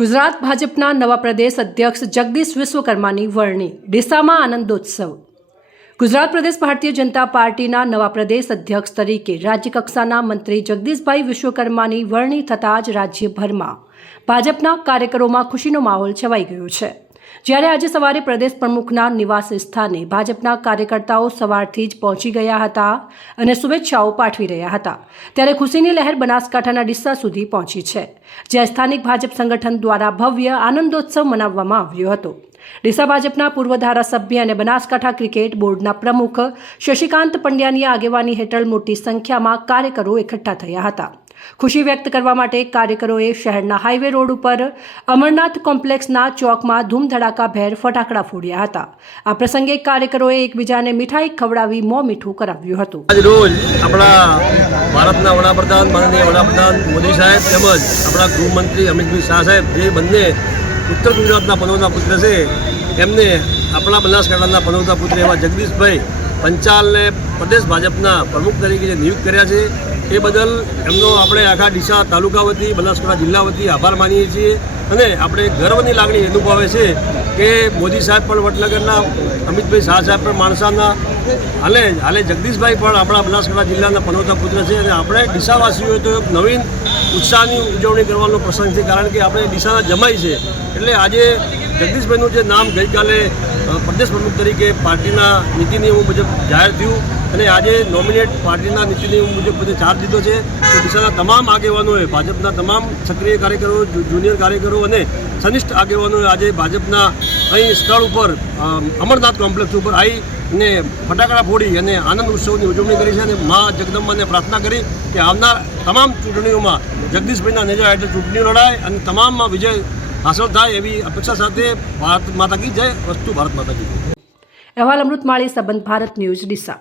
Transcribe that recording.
ગુજરાત ભાજપના નવા પ્રદેશ અધ્યક્ષ જગદીશ વિશ્વકર્માની વરણી ડીસામાં આનંદોત્સવ। ગુજરાત પ્રદેશ ભારતીય જનતા પાર્ટીના નવા પ્રદેશ અધ્યક્ષ તરીકે રાજ્યકક્ષાના મંત્રી જગદીશભાઈ વિશ્વકર્માની વરણી થતાં જ રાજ્યભરમાં ભાજપના કાર્યકરોમાં ખુશીનો માહોલ છવાઈ ગયો છે। જ્યારે આજે સવારે પ્રદેશ પ્રમુખના નિવાસ સ્થાને ભાજપના કાર્યકર્તાઓ સવારથી જ પહોંચી ગયા હતા અને શુભેચ્છાઓ પાઠવી રહ્યા હતા, ત્યારે ખુશીની લહેર બનાસકાંઠાના ડીસા સુધી પહોંચી છે, જ્યાં સ્થાનિક ભાજપ સંગઠન દ્વારા ભવ્ય આનંદોત્સવ મનાવવામાં આવ્યો હતો। ડીસા ભાજપના પૂર્વ ધારાસભ્ય અને બનાસકાંઠા ક્રિકેટ બોર્ડના પ્રમુખ શશિકાંત પંડ્યાની આગેવાની હેઠળ મોટી સંખ્યામાં કાર્યકરો એકઠા થયા હતા। ખુશી વ્યક્ત કરવા માટે કાર્યકરોએ શહેરના હાઈવે રોડ ઉપર અમરનાથ કોમ્પ્લેક્સના ચોકમાં ધૂમધડાકાભેર ફટાકડા ફોડ્યા હતા। આ પ્રસંગે કાર્યકરોએ એકબીજાને મીઠાઈ ખવડાવી મોં મીઠું કરાવ્યું હતું। આજ રોજ આપણા ભારતના વડાપ્રધાન માનનીય વડાપ્રધાન મોદી સાહેબ તેમજ આપણા ગૃહમંત્રી અમિતભાઈ શાહ સાહેબ જે બંને ઉત્તર ગુજરાતના પનોતા પુત્ર છે, એમને આપણા બનાસકાંઠાના પનોતા પુત્ર એવા જગદીશભાઈ પંચાલને પ્રદેશ ભાજપના પ્રમુખ તરીકે જે નિયુક્ત કર્યા છે એ બદલ એમનો આપણે આખા ડીસા તાલુકા વતી બનાસકાંઠા જિલ્લા વતી આભાર માનીએ છીએ અને આપણે ગર્વની લાગણી અનુભવે છે કે મોદી સાહેબ પણ વડનગરના, અમિતભાઈ શાહ સાહેબ પણ માણસાના, હાલે જગદીશભાઈ પણ આપણા બનાસકાંઠા જિલ્લાના પનોતા પુત્ર છે અને આપણે ડીસાવાસીઓએ તો એક નવીન ઉત્સાહની ઉજવણી કરવાનો પ્રસંગ છે, કારણ કે આપણે ડીસાના જમાઈ છે। એટલે આજે જગદીશભાઈનું જે નામ ગઈકાલે પ્રદેશ પ્રમુખ તરીકે પાર્ટીના નીતિ નિયમો મુજબ જાહેર થયું અને આજે નોમિનેટ પાર્ટીના નીતિ નિયમો મુજબ બધે ચાર્જ દીધો છે, તો ડીસાના તમામ આગેવાનોએ, ભાજપના તમામ સક્રિય કાર્યકરો, જુનિયર કાર્યકરો અને સનિષ્ઠ આગેવાનોએ આજે ભાજપના અહીં સ્થળ ઉપર અમરનાથ કોમ્પ્લેક્સ ઉપર આવીને ફટાકડા ફોડી અને આનંદ ઉત્સવની ઉજવણી કરી છે અને મા જગદંબાને પ્રાર્થના કરી કે આવનાર તમામ ચૂંટણીઓમાં જગદીશભાઈના નેજા હેઠળ ચૂંટણીઓ લડાય અને તમામમાં વિજય હાંસલ થાય એવી અપેક્ષા સાથે ભારત માતા કી જય, વસ્તુ ભારત માતા કી જય। અહેવાલ અમૃત માળી, સંબંધ ભારત ન્યૂઝ, ડીસા।